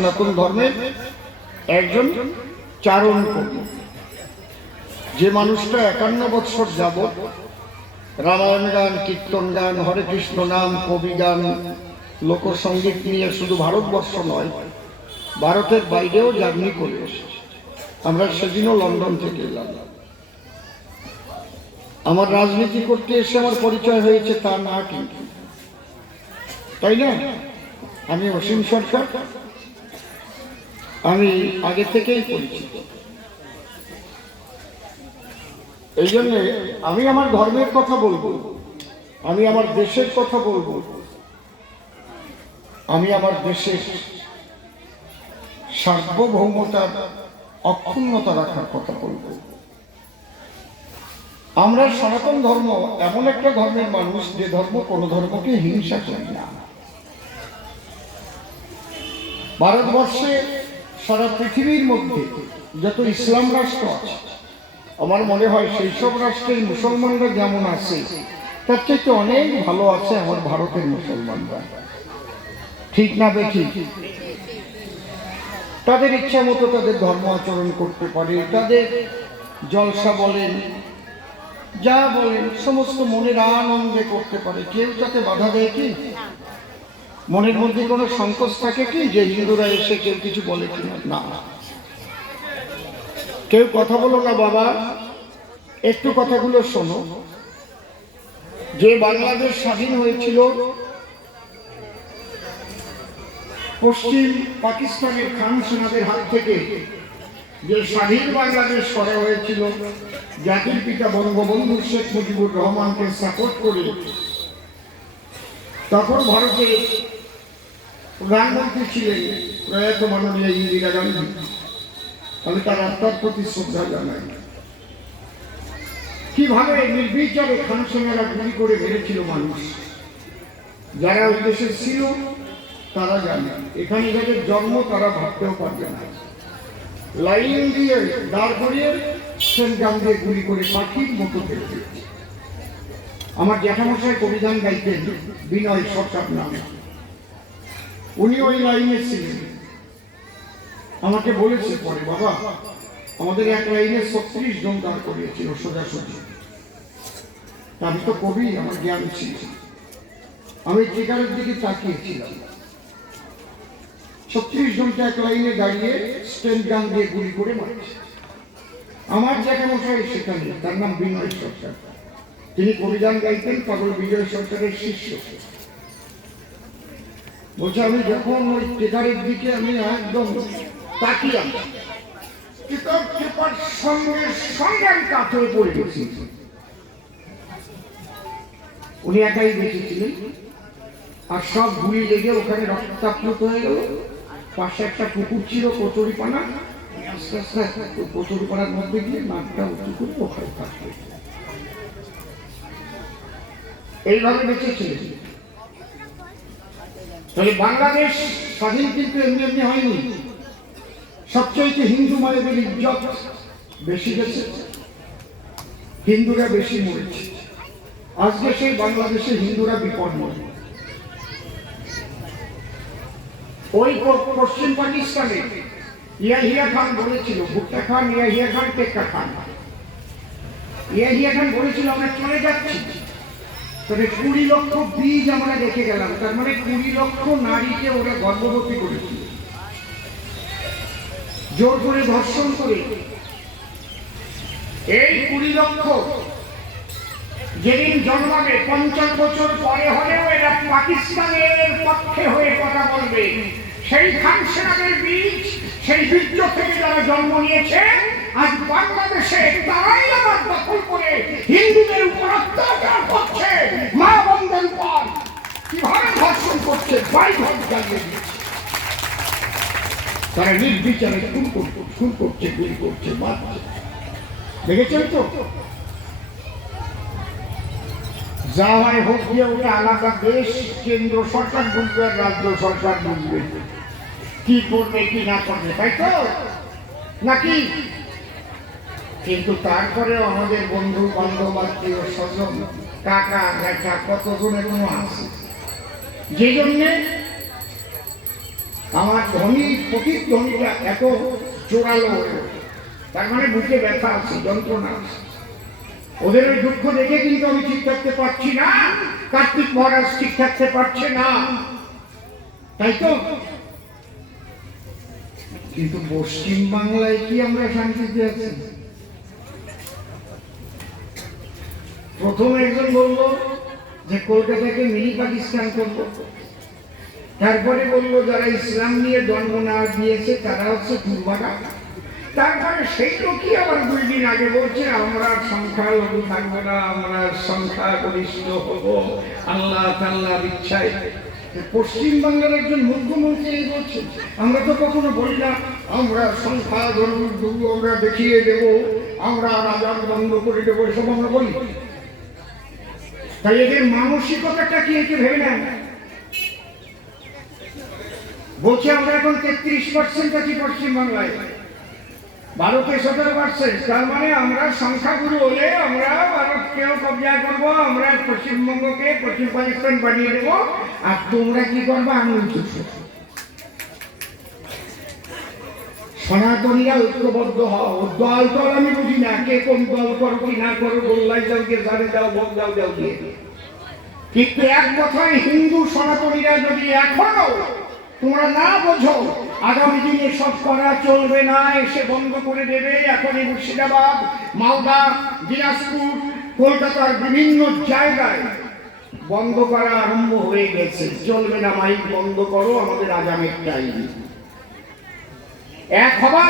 সনাতন ধর্মের একজন চারণ কবি যে মানুষটা একান্ন বৎসর যাবৎ রামায়ণ গান, কীর্তন গান, হরে কৃষ্ণ নাম, কবি গান, লোকসঙ্গীত নিয়ে শুধু ভারতবর্ষ নয়, ভারতের বাইরেও জার্নি করে এসেছে। আমরা সেদিনও লন্ডন থেকে এলাম। আমার রাজনীতি করতে এসে আমার পরিচয় হয়েছে তা না কিন্তু। তাই না? আমি অসীম সরকার। আমি আগে থেকেই পরিচিত। এই জন্য আমি আমার ধর্মের কথা বলব, আমি আমার দেশের কথা বলব, আমি আমার দেশের সার্বভৌমতার অক্ষুণ্ণতা রাখার কথা বলব। আমরা সনাতন ধর্ম এমন একটা ধর্মের মানুষ, যে ধর্ম কোনো ধর্মকে হিংসা করে না। ভারতবর্ষে সারা পৃথিবীর মধ্যে যত ইসলাম রাষ্ট্র আছে, আমার মনে হয় সেই সব রাষ্ট্রের মুসলমানরা যেমন আছে, তার থেকে অনেক ভালো আছে আমার ভারতের মুসলমানরা। ঠিক না দেখি তাদের ইচ্ছা মতো তাদের ধর্ম আচরণ করতে পারে, তাদের জলসা বলেন, যা বলেন, সমস্ত মনের আনন্দে করতে পারে। কেউ তাকে বাধা দেয় কি? মনের মধ্যে কোনো সংকোচ থাকে কি যে হিন্দুরা এসে কেউ কিছু বলে কিনা না? কেউ কথা বলো না, বাবা। একটু কথাগুলো শোনো। যে বাংলাদেশ স্বাধীন হয়েছিল, পশ্চিম পাকিস্তানের খান সেনাদের হাত থেকে যে স্বাধীন বাংলাদেশ করা হয়েছিল, জাতির পিতা বঙ্গবন্ধু শেখ মুজিবুর রহমানকে সাপোর্ট করে, তখন ভারতের প্রধানমন্ত্রী ছিলেন, প্রয়াত মাননীয় ইন্দিরা গান্ধী। আমি তার আত্মার প্রতি শ্রদ্ধা জানাই। কীভাবে নির্বিচারে খান সেনারা গুলি করে মেরেছিল মানুষ? যারা ওই দেশে ছিল, তারা জানে। এখানে যাদের জন্ম, তারা ভাবতেও পারবে না। লাইন দিয়ে দাঁড় করিয়ে সেন্টাম দিয়ে গুলি করে পাখির মতো ফেলে আমার জ্যাঠামশাই কবিগান গাইতেন, বিনয় সরকার নামে। উনি ওই লাইনে ছিলেন। আমাকে বলেছে পরে, বাবা, আমাদের এক লাইনে ছত্রিশ জন দাঁড় করিয়েছিল সোজাসুজি। আমি তো কবি, আমার জ্ঞান ছিল। আমি ট্রিগারের দিকে তাকিয়েছিলাম। ছত্রিশ জনটা এক লাইনে দাঁড়িয়ে গান দিয়ে গুলি করে মারছে। আমার জ্যাঠামশাই সেখানে, তার নাম বিনয় সরকার। তিনি কবিগান গাইতেন, পাগল বিজয় সরকারের শিষ্য। বলছে, আমি যখন ওই টেকারের দিকে আমি একদম তাকিয়াম কিতাব চেপার সঙ্গে সঙ্গে আমি কাঠে পড়ে গেছি। উনি একাই বেঁচেছিলেন আর সব গুলি লেগে ওখানে রক্তাপ্লুত হয়ে গেল। পাশে একটা পুকুর ছিল কচুরি পানা আস্তে আস্তে কচুরি পানার মধ্যে গিয়ে নাকটা উঁচু করে ওখানে থাকবে এইভাবে বেঁচেছিলেন তাহলে বাংলাদেশ স্বাধীন কিন্তু এমনি এমনি হয়নি। সবচাইতে হিন্দু মায়েদের ইজ্জত বেশি গেছে, হিন্দুরা বেশি মরেছে। আজকে সেই বাংলাদেশে হিন্দুরা বিপন্ন ওই পশ্চিম পাকিস্তানে ইয়াহিয়া খান বলেছিল, ভুট্টা খান, ইয়াহিয়া খান, টেক্কা খান। ইয়াহিয়া খান বলেছিল, আমরা চলে যাচ্ছি। তবে কুড়ি লক্ষ বীজ আমরা রেখে গেলাম, তার মানে কুড়ি লক্ষ নারীকে ওরা গর্ভবতী করেছিল জোর করে ধর্ষণ করে। এই কুড়ি লক্ষ যেদিন জন্মাবে, পঞ্চাশ বছর পরে হলেও এরা পাকিস্তানের পক্ষে হয়ে কথা বলবে। সেই খান সেনাদের বীজ, সেই বীর্য থেকে যারা জন্ম নিয়েছে আজ বাংলাদেশে তারাই আবার দখল করে। হিন্দুদের উপর অত্যাচার করছে। মা বন্ধের উপর। কীভাবে ধর্ষণ করছে? বাড়ি ঘর জ্বালিয়ে দিচ্ছে তারা নির্বিচারে খুন করছে খুন করছে, গুলি করছে, মারছে। দেখেছেন তো? যা হোক গিয়ে ওটা আলাদা দেশ, কেন্দ্র সরকার বুঝবে রাজ্য সরকার বুঝবে কি করবে, কি না করবে, তাই তো? নাকি কিন্তু তারপরেও আমাদের বন্ধু বান্ধব আত্মীয় স্বজন, কাকা দেখা কতজন এখনও আছে? যে জন্যে আমার ধ্বনি প্রতিধ্বনিটা এত জোরালো তার মানে বুকে ব্যথা আছে, যন্ত্রণা আছে। ওদের ওই দুঃখ দেখে কিন্তু আমি ঠিক থাকতে পারছি না, কার্তিক মহারাজ ঠিক থাকতে পারছে না। তাই তো? কিন্তু পশ্চিম বাংলায় কি আমরা শান্তিতে আছি? প্রথম একজন বলল যে কলকাতাকে মিনি পাকিস্তান করব। তারপরে বলল, যারা ইসলাম নিয়ে জন্ম না দিয়েছে, তারা হচ্ছে দুর্বারা তারপরে সেই লোকই আবার দুই দিন আগে বলছে, আমরা সংখ্যা সংখ্যালঘু থাকব না, আমরা সংখ্যা গরিষ্ঠ হব। আল্লাহ তাল্লাহর ইচ্ছায়। পশ্চিম বাংলার একজন মুখ্যমন্ত্রী এই বলছে, আমরা তো কখনো বলি না, আমরা সংখ্যা ধর্ম আমরা দেখিয়ে দেব, আমরা রাজার বন্ধ করে দেবো, এসব আমরা বলি তাই এদের মানসিকতাটা কি একে ভেবে নেন বলছি, আমরা এখন তেত্রিশ পার্সেন্ট আছি পশ্চিম বাংলায় ভারতে সতেরো পার্সেন্ট তার মানে আমরা সংখ্যাগুরু হলে আমরা ভারতকেও কবজা করব, আমরা পশ্চিমবঙ্গকে পশ্চিম পাকিস্তান বানিয়ে দেবো। আর তোমরা কি করব? আঙুল সনাতনীরা ঐক্যবদ্ধ হও। দল দল আমি বুঝি না। কে কোন দল করো, কি না করো গোল্লাই যাও কে জানে যাও ভোগ যাও যাও দিয়ে কিন্তু এক কথায় হিন্দু সনাতনীরা যদি এখনও তোমরা না বোঝো, আগামী দিনে সব করা চলবে না, এসে বন্ধ করে দেবে। এখনই মুর্শিদাবাদ, মালদা, দিনাজপুর, কলকাতার বিভিন্ন জায়গায় বন্ধ করা আরম্ভ হয়ে গেছে। চলবে না, মাইক বন্ধ করো, আমাদের আগামীর টাইম এক হবা।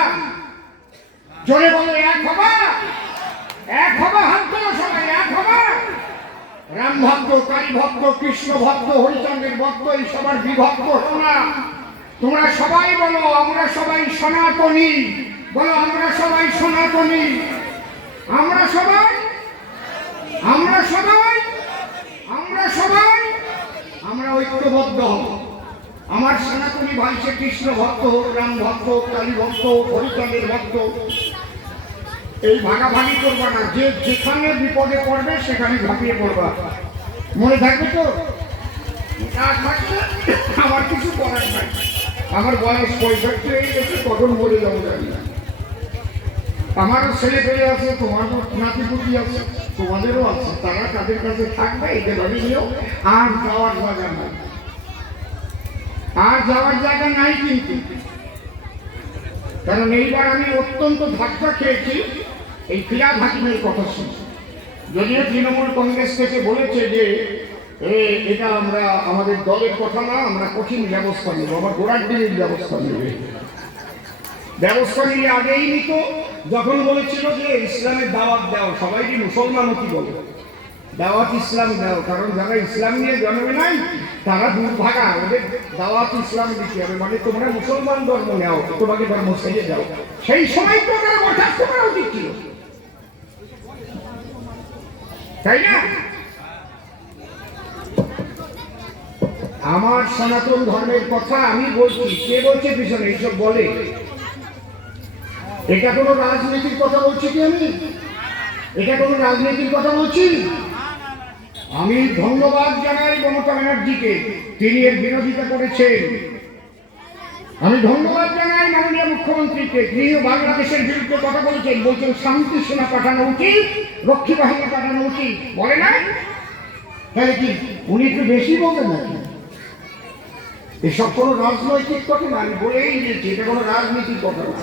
জোরে বলো, এক হবা। এক হবা, হাত সবাই, এক হবা। রাম ভক্ত, কালী ভক্ত, কৃষ্ণ ভক্ত, হরিচন্দ্রের ভক্ত, এই সবার বিভক্ত হো না তোমরা সবাই বলো, আমরা সবাই সনাতনী। বলো, আমরা সবাই সনাতনী। আমরা সবাই আমরা সবাই আমরা সবাই, আমরা ঐক্যবদ্ধ হব। আমার সনাতনী ভাই সে কৃষ্ণ ভক্ত হোক রাম ভক্ত হোক, কালী ভক্ত হোক, হরিচন্দ্রের ভক্ত। এই ভাগাভাগি করবা না যে যেখানে বিপদে পড়বে সেখানে ঝাঁপিয়ে পড়বা। মনে থাকবে তো? আমার কিছু করার নাই। আমার বয়স পঁয়ষট্টি হয়ে গেছে কখন মরে যাব জানি না। আমারও ছেলে পেলে আছে তোমারও নাতিপুতি আছে তোমাদেরও আছে তারা তাদের কাছে থাকবে এদের ভাবে নিয়েও আর যাওয়ার জায়গা নাই। যাওয়ার জায়গা নাই কিন্তু। কারণ এইবার আমি অত্যন্ত ধাক্কা খেয়েছি, এই কথা যদিও তৃণমূল কংগ্রেস থেকে বলেছে যে এটা আমরা, আমাদের দলের কথা না, আমরা কঠিন ব্যবস্থা নেব ব্যবস্থা ব্যবস্থা নিয়ে আগেই নিত, যখন বলেছিল যে, ইসলামের দাওয়াত দাও সবাই কি মুসলমান কি বলে। দাওয়াত ইসলাম দাও, কারণ যারা ইসলাম নিয়ে জন্মে নাই তারা দুর্ভাগা, ওদের দাওয়াত ইসলাম দিতে হবে। মানে তোমরা মুসলমান ধর্ম নেও তোমাকে ধর্ম ছেড়ে যাও। সেই সময় তো তারা বরখাস্ত করা উচিত ছিল। তাই না? আমার সনাতন ধর্মের কথা আমি বলছি, কে বলছে পিছনে, এইসব বলে। এটা কোনো রাজনীতির কথা বলছি কি আমি? এটা কোনো রাজনীতির কথা বলছি? আমি ধন্যবাদ জানাই মমতা ব্যানার্জিকে। তিনি এর বিরোধিতা করেছেন। আমি ধন্যবাদ জানাই মাননীয় মুখ্যমন্ত্রীকে। তিনি বাংলাদেশের বিরুদ্ধে কথা বলেছেন। বলছেন, শান্তি সেনা পাঠানো উচিত, রক্ষী বাহিনী পাঠানো উচিত। বলে না তাহলে কি উনি একটু বেশি বলবেন নাকি? এসব কোনো রাজনৈতিক কথা না। আমি বলেই দিয়েছি, এটা কোনো রাজনীতির কথা না।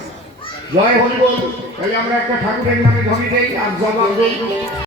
জয় হরি বল। তাহলে আমরা একটা ঠাকুরের নামে ধরে দেই, আর জবাব দেই।